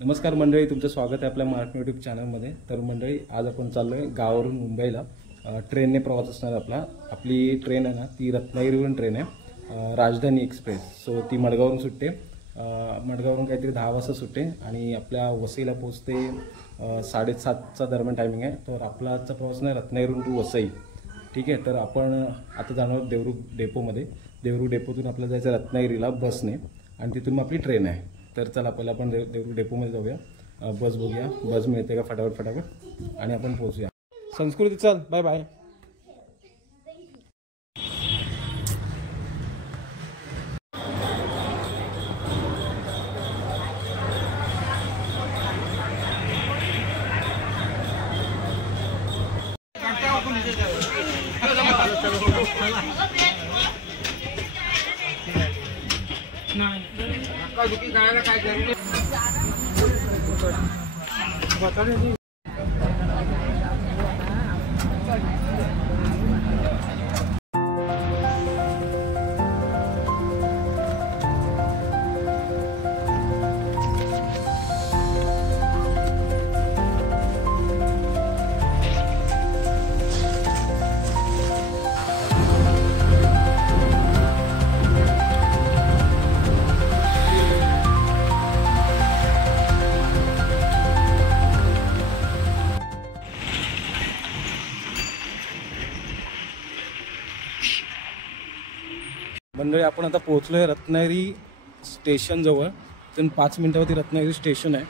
नमस्कार मंडळी, तुमचं स्वागत आहे आपल्या महाराष्ट्र यूट्यूब चॅनलमध्ये। तर मंडळी, आज आपण चाललो आहे गावावरून मुंबईला। ट्रेनने प्रवास असणार आपली ट्रेन आहे ना, ती रत्नागिरीवरून ट्रेन आहे, राजधानी एक्सप्रेस। सो ती मडगावरून सुटते, मडगावरून काहीतरी 10 वाजता सुटते आणि आपल्या वसईला पोहोचते 7:30चा दरम्यान टायमिंग आहे। तर आपला आजचा प्रवास आहे रत्नागिरीवरून टू वसई, ठीक आहे। तर आपण आता जाणार देवरुख डेपोमध्ये। देवरुख डेपोतून आपल्याला जायचं रत्नागिरीला बसने आणि तिथून आपली ट्रेन आहे। तर चला पहिला आपण देवरुख डेपोमध्ये जाऊया, बस बघूया, बस मिळते का फटाफट आणि आपण पोहोचूया। संस्कृती, चल बाय बाय। मंडळी, आपण आता पोहोचलो आहे रत्नागिरी स्टेशन जवळ। तर 5 मिनिटावरती रत्नागिरी स्टेशन आहे।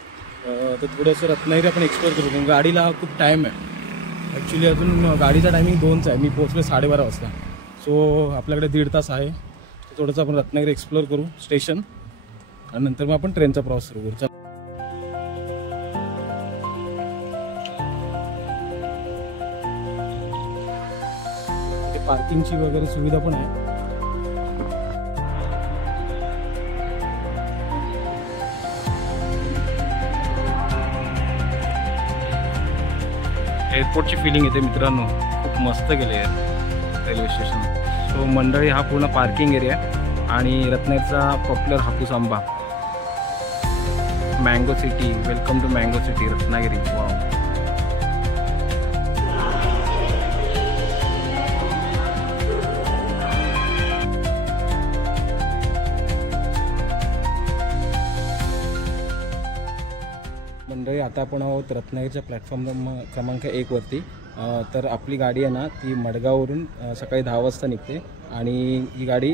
तर थोडंसं रत्नागिरी आपण एक्सप्लोर करू, कारण गाडीला खूप टाईम आहे ॲक्च्युली। अजून गाडीचा टायमिंग 2चा आहे, मी पोहोचलो 12:30 वाजता। सो आपल्याकडे 1.5 तास आहे। तर थोडंसं आपण रत्नागिरी एक्सप्लोर करू स्टेशन आणि नंतर मग आपण ट्रेनचा प्रवास सुरू करू। पार्किंगची वगैरे सुविधा पण आहे। एअरपोर्टची फिलिंग येते मित्रांनो, खूप मस्त गेले रेल्वे स्टेशन। सो मंडळी, हा पूर्ण पार्किंग एरिया आणि रत्नागिरीचा पॉप्युलर हापूस आंबा, mango city. Welcome to mango city Ratnagiri. Wow, मंडळी, आता आपण आहोत रत्नागिरीच्या प्लॅटफॉर्म क्रमांक 1 वरती। तर आपली गाडी आहे ना, ती मडगाववरून सकाळी 10 वाजता निघते आणि ही गाडी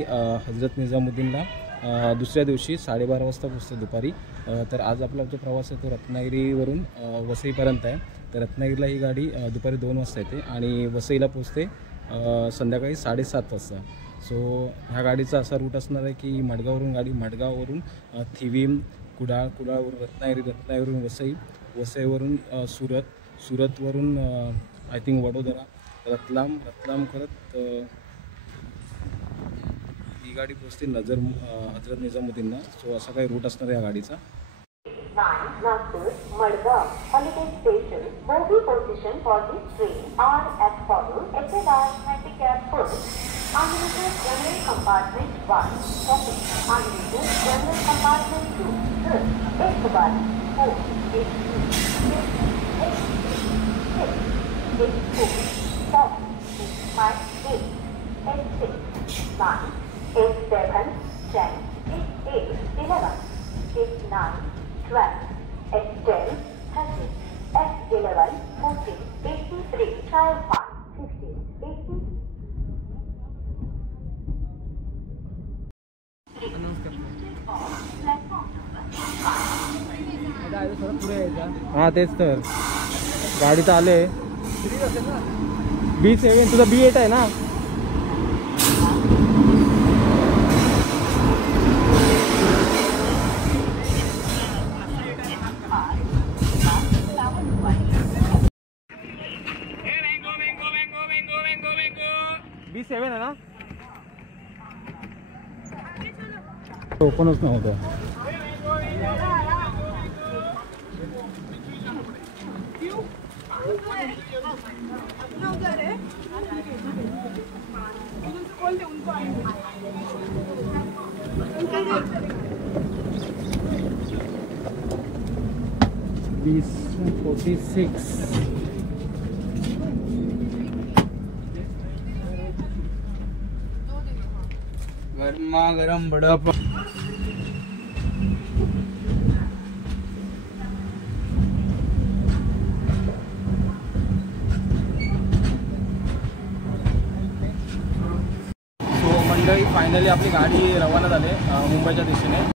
हजरत निजामुद्दीनला दुसऱ्या दिवशी 12:30 वाजता पोहोचते दुपारी। तर आज आपला जो प्रवास आहे तो रत्नागिरीवरून वसईपर्यंत आहे। तर रत्नागिरीला ही गाडी दुपारी 2 वाजता येते आणि वसईला पोहोचते संध्याकाळी 7:30 वाजता। सो ह्या गाडीचा असा रूट असणार आहे की मडगाववरून थिवीम, कुडाळवरून रत्नागिरी, रत्नागिरीवरून वसई, वसईवरून सुरतवरून आय थिंक वडोदरा, रतलाम करत ही गाडी पोहोचते हजरत निजामुद्दीनला। सो असा काही रूट असणार आहे या गाडीचा। Nagpur, Madgaon, holiday station. Movie position for this train are as follows. HLR handicap first. Unlimited general compartment 1. Second, unlimited general compartment 2. Third, 8 bus, 4, 8, 2, 8, 6, 8, 4, 7, 8, 5, 8, 8, 6, 9, 8, 7, 10, 8, 8, 11, 8, 9, 12, S10, 13, S11, 14, 83, 5, 15, 18. हां तेच तर, गाडीचं आले B7, तुझा B8 आहे ना। B7 आहे ना, ओपनच नव्हतं। 46. गरमागरम वडापाव. सो मंडळी फायनली आपली गाडी रवाना झाली मुंबईच्या दिशेने.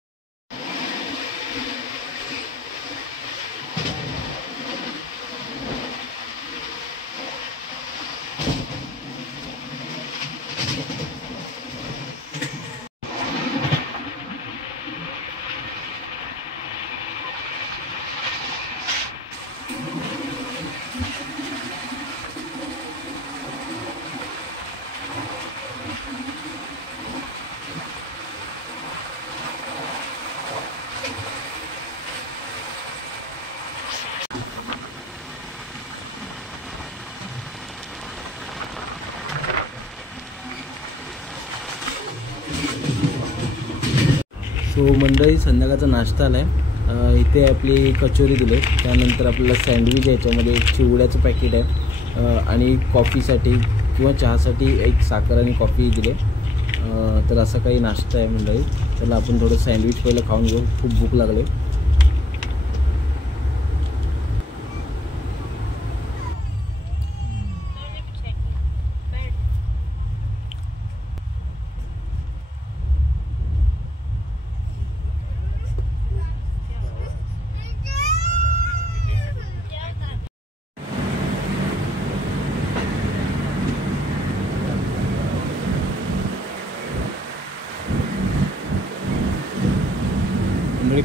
सो मंडळी संध्याकाळचा नाश्ता आला आहे. इथे आपली कचोरी दिली, त्यानंतर आपल्याला सँडविच आहे, याच्यामध्ये एक चिवड्याचं पॅकेट आहे आणि कॉफीसाठी किंवा चहासाठी एक साखर आणि कॉफी दिले. तर असा काही नाश्ता आहे मंडळी. त्याला आपण थोडं सँडविच पहिलं खाऊन घेऊ, खूप भूक लागली.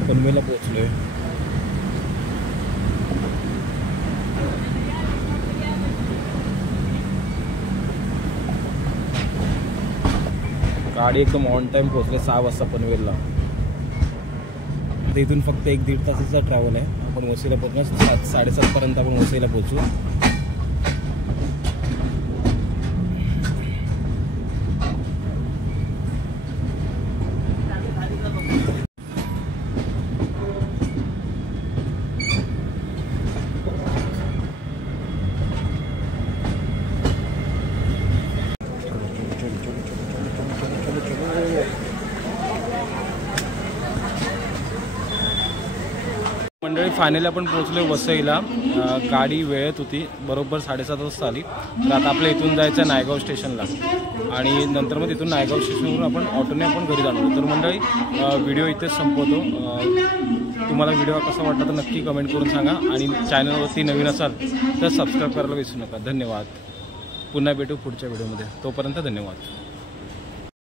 पनवेलला पोहोचलोय. गाडी एकदम ऑन टाइम पोहोचले 6 वाजता पनवेलला. इथून फक्त 1-1.5 तासाचा ट्रॅव्हल आहे. आपण वसईला पोहोचणार 7-7:30 पर्यंत आपण वसईला पोहोचू. मंडळी फायनली आपण पोहोचलो वसईला. गाडी वेळेत होती, बरोबर 7:30 वाजता आली. तर आता आपल्या इथून जायचं आहे नायगाव स्टेशनला आणि नंतर मग तिथून नायगाव स्टेशनवरून आपण ऑटोने आपण घरी जाणार. तर मंडळी व्हिडिओ इथेच संपवतो. तुम्हाला व्हिडिओ कसा वाटला तर नक्की कमेंट करून सांगा आणि चॅनलवरती नवीन असाल तर सबस्क्राईब करायला विसरू नका. धन्यवाद. पुन्हा भेटू पुढच्या व्हिडिओमध्ये. तोपर्यंत धन्यवाद.